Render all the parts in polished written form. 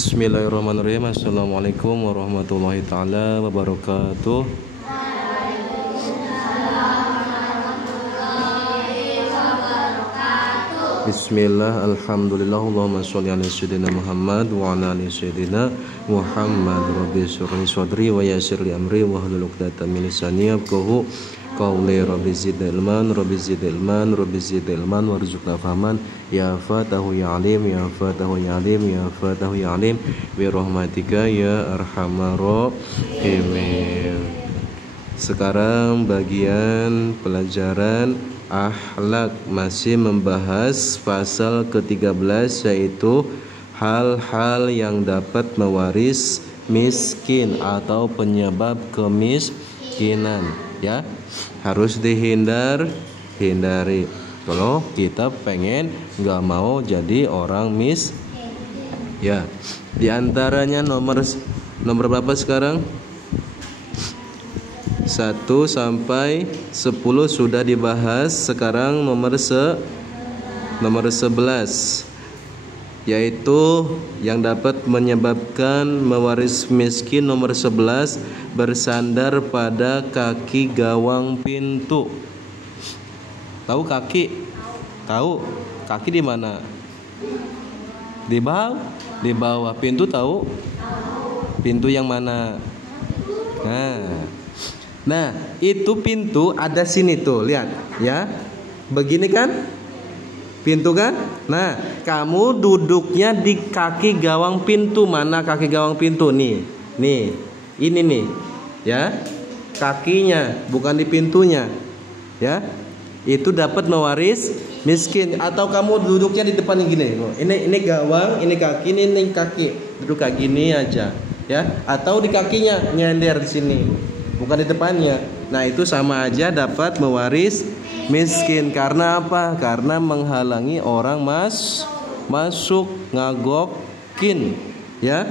Bismillahirrahmanirrahim. Assalamualaikum warahmatullahi taala wabarakatuh. Bismillah, alhamdulillah, Allahumma sholli ala sayyidina Muhammad wa ala ali sayyidina Muhammad. Rabbi shrah sadri wa yassir li amri wa hlul 'uqdatam min lisani yafqahu qawli. Rabbi zidni ilman, Rabbi zidni ilman, Rabbi zidni ilman warzuqna fahman. Ya Fatahu ya Alim, ya Fatahu ya Alim, ya Fatahu ya Alim, bi rahmatika ya arhamar rahimin. Sekarang bagian pelajaran akhlak, masih membahas pasal ke-13, yaitu hal-hal yang dapat mewaris miskin atau penyebab kemiskinan, ya. Harus hindari kalau kita pengen nggak mau jadi orang ya. Di antaranya nomor berapa sekarang? 1 sampai 10 sudah dibahas. Sekarang nomor 11, yaitu yang dapat menyebabkan mewaris miskin. Nomor 11, bersandar pada kaki gawang pintu. Tahu kaki? Tahu kaki di mana? Di bawah. Pintu tahu? Pintu yang mana? Nah, itu pintu ada sini tuh, lihat ya. Begini kan? Pintu kan? Nah, kamu duduknya di kaki gawang pintu. Mana kaki gawang pintu? Nih. Ini nih. Ya. Kakinya, bukan di pintunya. Ya. Itu dapat mewaris miskin. Atau kamu duduknya di depan gini. Ini gawang, ini kaki, ini kaki. Duduk kayak gini aja, ya. Atau di kakinya nyender di sini, bukan di depannya. Nah, itu sama aja dapat mewaris miskin. Karena apa? Karena menghalangi orang masuk, ngagokin, ya.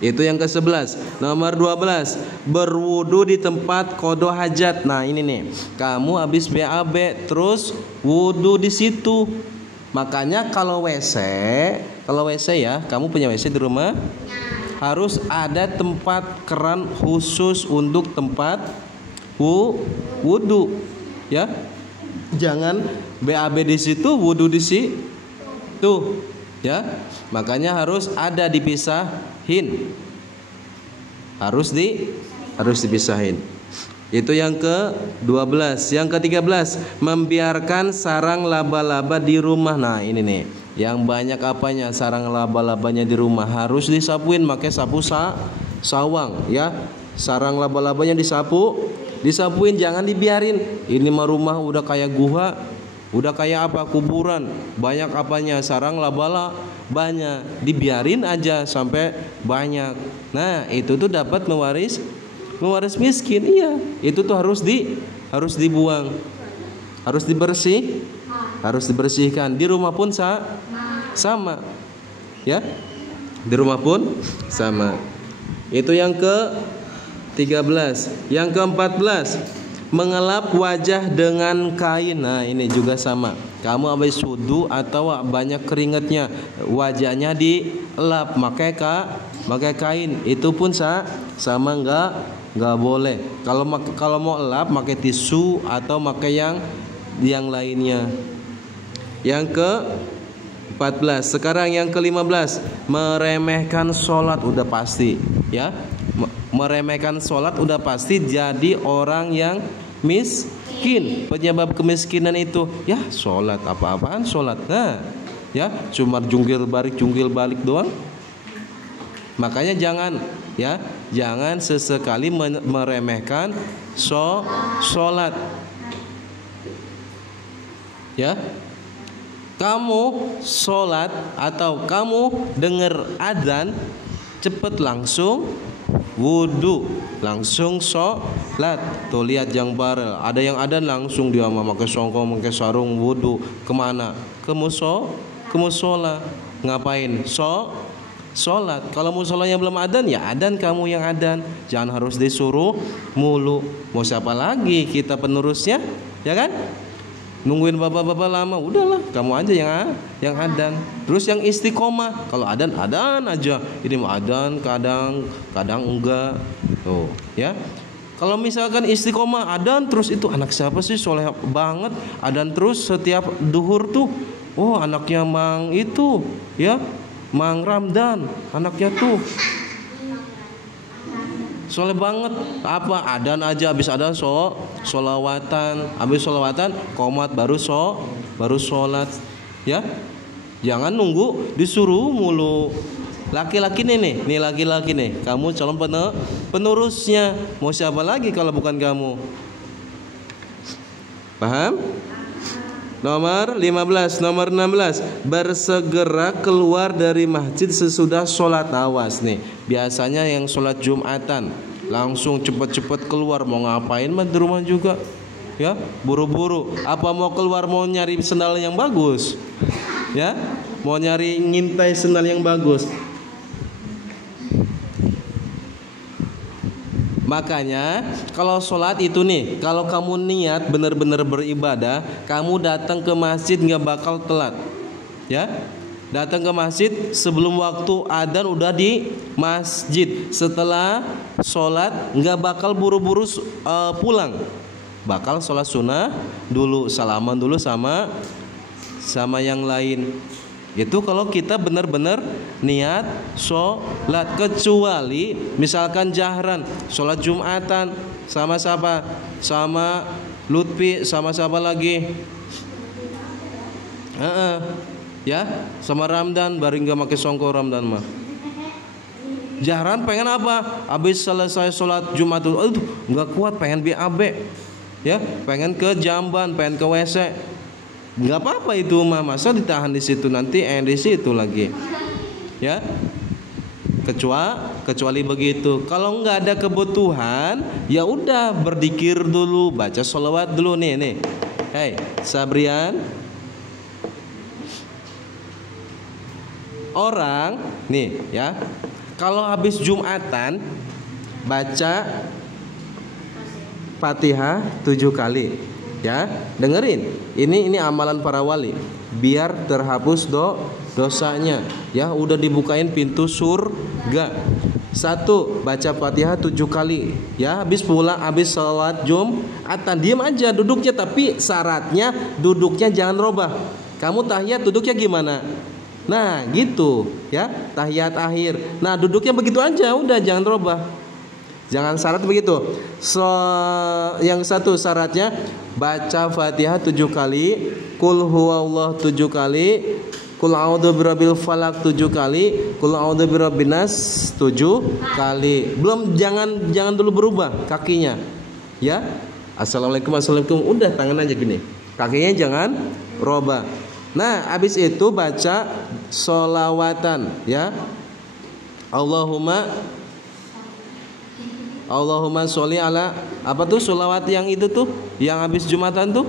Itu yang ke-11. Nomor 12, berwudu di tempat qada hajat. Nah, ini nih. Kamu habis BAB terus wudu di situ. Makanya kalau WC ya, kamu punya WC di rumah? Harus ada tempat keran khusus untuk tempat wudu, ya. Jangan BAB di situ, wudu di situ, ya. Makanya harus ada dipisahin. Harus dipisahin. Itu yang ke-12. Yang ke-13, membiarkan sarang laba-laba di rumah. Nah, ini nih. Yang banyak apanya? Sarang laba-labanya di rumah. Harus disapuin pakai sapu sawang, ya. Sarang laba-labanya disapuin, jangan dibiarin. Ini mah rumah udah kayak gua, udah kayak apa? Kuburan. Banyak apanya? Sarang laba-labanya. Dibiarin aja sampai banyak. Nah, itu tuh dapat mewaris miskin. Iya, itu tuh harus dibuang. Harus dibersihkan. Di rumah pun sama. Ya. Di rumah pun sama. Itu yang ke-13. Yang ke-14, mengelap wajah dengan kain. Nah, ini juga sama. Kamu habis wudu atau banyak keringatnya, wajahnya dielap pakai kain. Itu pun sama, enggak boleh. Kalau mau elap pakai tisu atau pakai yang lainnya. Yang ke-14. Sekarang yang ke-15, meremehkan sholat. Udah pasti, ya. Meremehkan sholat udah pasti jadi orang yang miskin. Penyebab kemiskinan itu, ya, sholat. Apa-apaan sholat? Nah, ya, cuma jungkir balik doang. Makanya jangan sesekali meremehkan sholat, ya. Kamu sholat atau kamu dengar adzan, cepet langsung wudu, langsung sholat. Tuh, lihat yang barel, ada yang adzan langsung dia pakai songkong, pakai sarung, wudu. Kemana? Ke musola. Ngapain? Sholat. Kalau musolanya belum adzan, ya adzan kamu yang adzan. Jangan harus disuruh mulu. Mau siapa lagi kita penerusnya, ya kan? nungguin bapak-bapak lama, udahlah kamu aja yang adan. Terus yang istiqomah, kalau adan aja, ini mau adan kadang enggak, tuh ya. Kalau misalkan istiqomah adan terus, itu anak siapa sih soleh banget, adan terus setiap duhur tuh, oh anaknya Mang itu ya, Mang Ramdan, anaknya tuh soleh banget. Apa, adan aja, habis adan solawatan, habis solawatan qomat, baru sholat ya. Jangan nunggu disuruh mulu. Laki-laki nih laki-laki nih, kamu calon penerusnya. Mau siapa lagi kalau bukan kamu? Paham? Nomor 15, nomor 16, bersegera keluar dari masjid sesudah sholat. Awas nih, biasanya yang sholat Jumatan langsung cepet-cepet keluar. Mau ngapain mah di rumah juga ya, buru-buru. Apa mau keluar, mau nyari sendal yang bagus ya, mau nyari ngintai sendal yang bagus. Makanya kalau sholat itu nih, kalau kamu niat benar-benar beribadah, kamu datang ke masjid nggak bakal telat ya. Datang ke masjid sebelum waktu adzan udah di masjid. Setelah sholat nggak bakal buru-buru pulang, bakal sholat sunnah dulu, salaman dulu sama yang lain. Itu kalau kita benar-benar niat sholat. Kecuali misalkan jahran, sholat Jumatan sama siapa? Sama Lutfi, sama siapa lagi? Ya, sama Ramdan, baru nggak pakai songkok Ramdan mah. Jahran pengen apa? Habis selesai sholat Jumat itu, nggak kuat, pengen BAB, ya, pengen ke jamban, pengen ke WC. Nggak apa-apa itu mah, masa ditahan di situ, nanti di situ lagi ya. Kecuali begitu. Kalau nggak ada kebutuhan, ya udah berzikir dulu, baca sholawat dulu nih. Hei Sabrian, orang nih ya, kalau habis Jumatan baca Fatihah 7 kali. Ya, dengerin. Ini amalan para wali biar terhapus dosanya. Ya, udah dibukain pintu surga. 1, baca Fatihah 7 kali. Ya, habis sholat Jumatan, diam aja duduknya, tapi syaratnya duduknya jangan robah. Kamu tahiyat duduknya gimana? Nah, gitu ya, tahiyat akhir. Nah, duduknya begitu aja, udah jangan robah. Jangan syarat begitu. Yang satu syaratnya baca Fatihah 7 kali, Qul huwallahu 7 kali, Qul a'udzu birabbil falaq 7 kali, Qul a'udzu birabbin nas 7 kali. Belum, jangan dulu berubah kakinya. Ya. Assalamualaikum, udah tangan aja gini. Kakinya jangan robah. Nah, habis itu baca sholawatan ya. Allahumma sholli ala, apa tuh sholawat yang itu tuh, yang habis Jumatan tuh.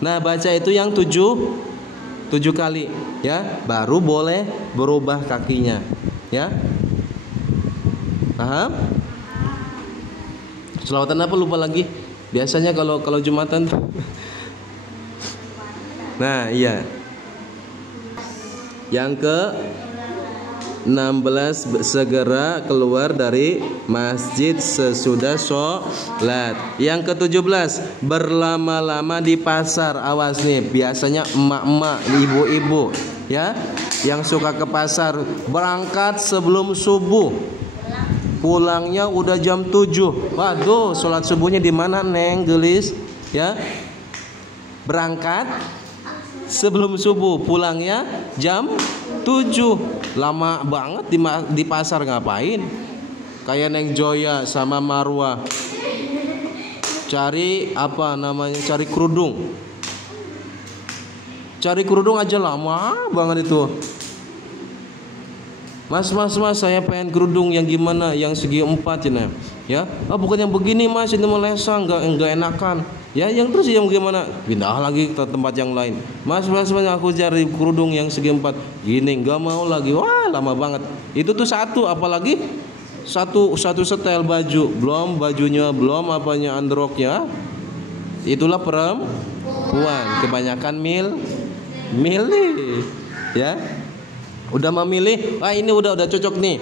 Nah, baca itu yang 7 kali ya, baru boleh berubah kakinya ya. Paham? Sholawatan apa lupa lagi. Biasanya kalau Jumatan tuh. Nah, iya. Yang ke 16, segera keluar dari masjid sesudah sholat. Yang ke-17, berlama-lama di pasar. Awas nih, biasanya emak-emak, ibu-ibu ya, yang suka ke pasar, berangkat sebelum subuh, pulangnya udah jam 7. Waduh, sholat subuhnya di mana Neng gelis ya. Berangkat sebelum subuh, pulangnya jam 7. Lama banget di pasar, ngapain? Kayak Neng Joya sama Marwah cari cari kerudung aja lama banget itu. Mas, saya pengen kerudung yang gimana, yang segi 4 ini ya. Bukan yang begini Mas, ini mau lesang, enggak enakan ya. Yang terus yang gimana, pindah lagi ke tempat yang lain. Mas, aku cari kerudung yang segi 4 gini, enggak mau lagi. Wah, lama banget itu tuh. Apalagi satu setel baju, belum bajunya, belum apanya, androknya. itulah perempuan. Kebanyakan milih, ya. Udah memilih, ini udah cocok nih.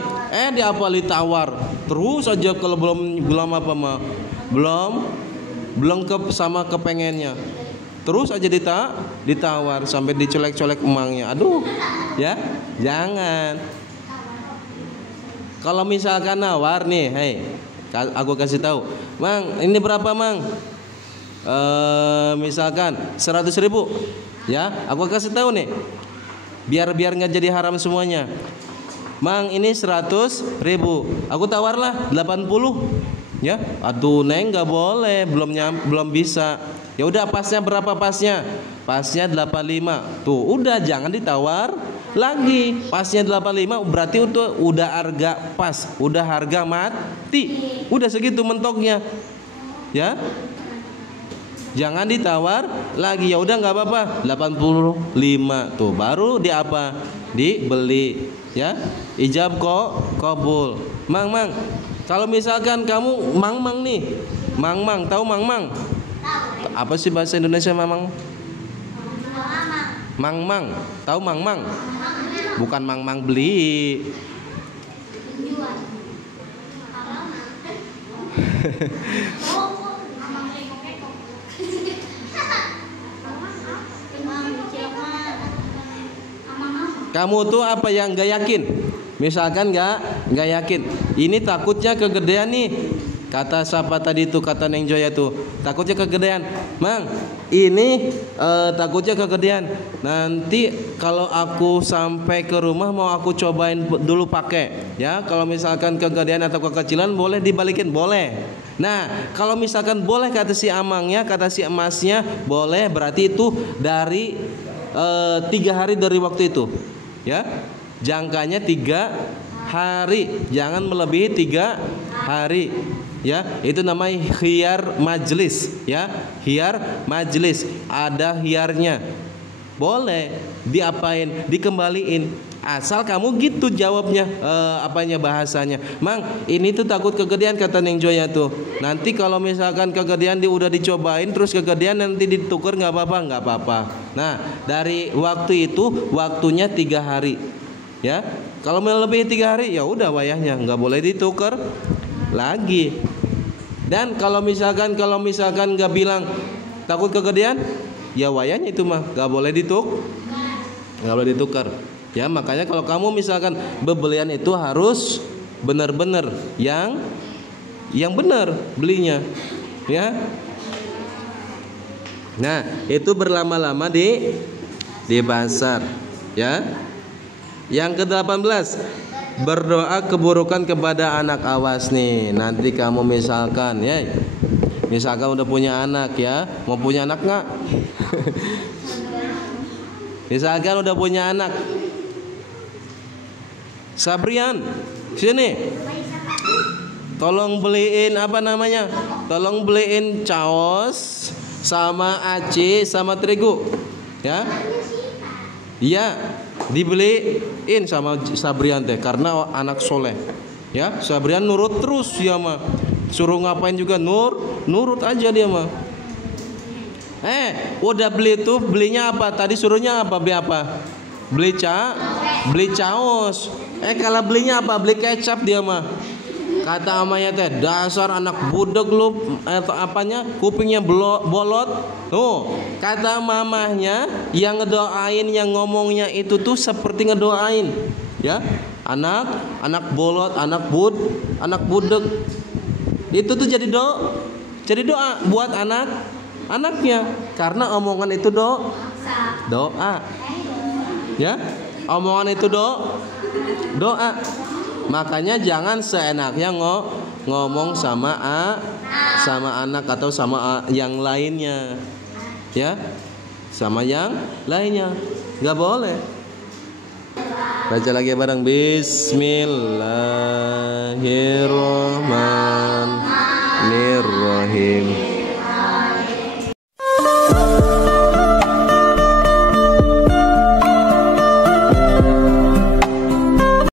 Diapali tawar. Terus aja kalau belum apa mah. Belum sama kepengennya. Terus aja ditawar sampai dicolek-colek emangnya. Aduh, ya. Jangan. Kalau misalkan nawar nih, aku kasih tahu, Mang, ini berapa, Mang? Misalkan 100.000, ya, aku kasih tahu nih, biar nggak jadi haram semuanya. Mang, ini 100.000, aku tawarlah 80, ya. Aduh, Neng, nggak boleh, belum bisa. Ya udah, pasnya berapa pasnya? Pasnya 85. Tuh, udah jangan ditawar lagi. Pasnya 85 berarti udah harga pas, udah harga mati. Udah segitu mentoknya. Ya. Jangan ditawar lagi. Ya udah nggak apa-apa, 85. Tuh baru dibeli, ya. Ijab kok kabul. Mang, kalau misalkan kamu mang nih. Mang, tahu mang? Apa sih bahasa Indonesia mang? Mang, tahu mang? Bukan mang beli. Kamu tuh apa yang gak yakin? Misalkan gak yakin, ini takutnya kegedean nih. Kata siapa tadi tuh, kata Neng Joya tuh, takutnya kegedean. Mang, ini takutnya kegedean. Nanti kalau aku sampai ke rumah mau aku cobain dulu pakai. Ya, kalau misalkan kegedean atau kekecilan boleh dibalikin, boleh. Nah, kalau misalkan boleh kata si amangnya, kata si emasnya, boleh, berarti itu dari 3 hari dari waktu itu. Ya, jangkanya 3 hari, jangan melebihi 3 hari. Ya, itu namanya khiyar majlis, ya. Khiyar majlis, ada khiyarnya. Boleh diapain, dikembaliin. Asal kamu gitu jawabnya, bahasanya. Mang, ini tuh takut kegedean, kata Neng Joya tuh. Nanti kalau misalkan kegedean udah dicobain terus kegedean nanti ditukar, nggak apa-apa. Nah, dari waktu itu waktunya 3 hari. Ya, kalau melebihi 3 hari ya udah wayahnya, nggak boleh ditukar lagi. Dan kalau misalkan nggak bilang takut kegedean, ya wayahnya itu mah nggak boleh ditukar. Ya, makanya kalau kamu misalkan bebelian itu harus benar-benar yang benar belinya, ya. Nah, itu berlama-lama di pasar, ya. Yang ke-18, berdoa keburukan kepada anak. Awas nih, nanti kamu misalkan udah punya anak, ya. Mau punya anak nggak? Misalkan udah punya anak, Sabrian, sini. Tolong beliin Tolong beliin caos sama aci sama terigu, ya. Iya, dibeliin sama Sabrian teh karena anak soleh. Ya, Sabrian nurut terus dia mah. Suruh ngapain juga nurut aja dia mah. Udah beli tuh, belinya apa? Tadi suruhnya apa? Beli apa? Beli caos. Kalau belinya apa? Beli kecap dia mah. Kata amanya teh, dasar anak budek lu, atau apanya, kupingnya bolot. Tuh, kata mamahnya yang ngedoain, yang ngomongnya itu tuh seperti ngedoain, ya. Anak bolot, anak budek. Itu tuh jadi doa buat anaknya, karena omongan itu doa. Ya, omongan itu doa. Makanya jangan seenaknya ngomong sama anak atau sama yang lainnya, ya, sama yang lainnya, nggak boleh. Baca lagi bareng. Bismillahirrahmanirrahim.